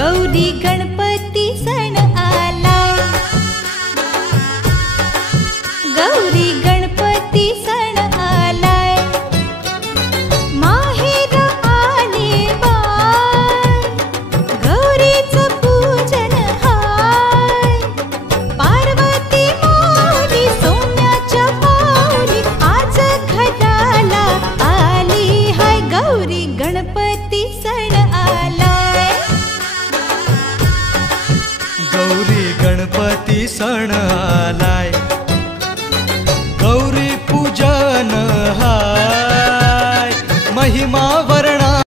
गौरी गणपती सण आलाय, गौरी गणपती सण आलाय, माहेर आले बाय, गौरीचं पूजन हाय, पार्वती माऊली सोन्याच्या माऊली आज घराला आली हाय, गौरी गणपती सण आलाय, गौरी गणपती सण आलाय।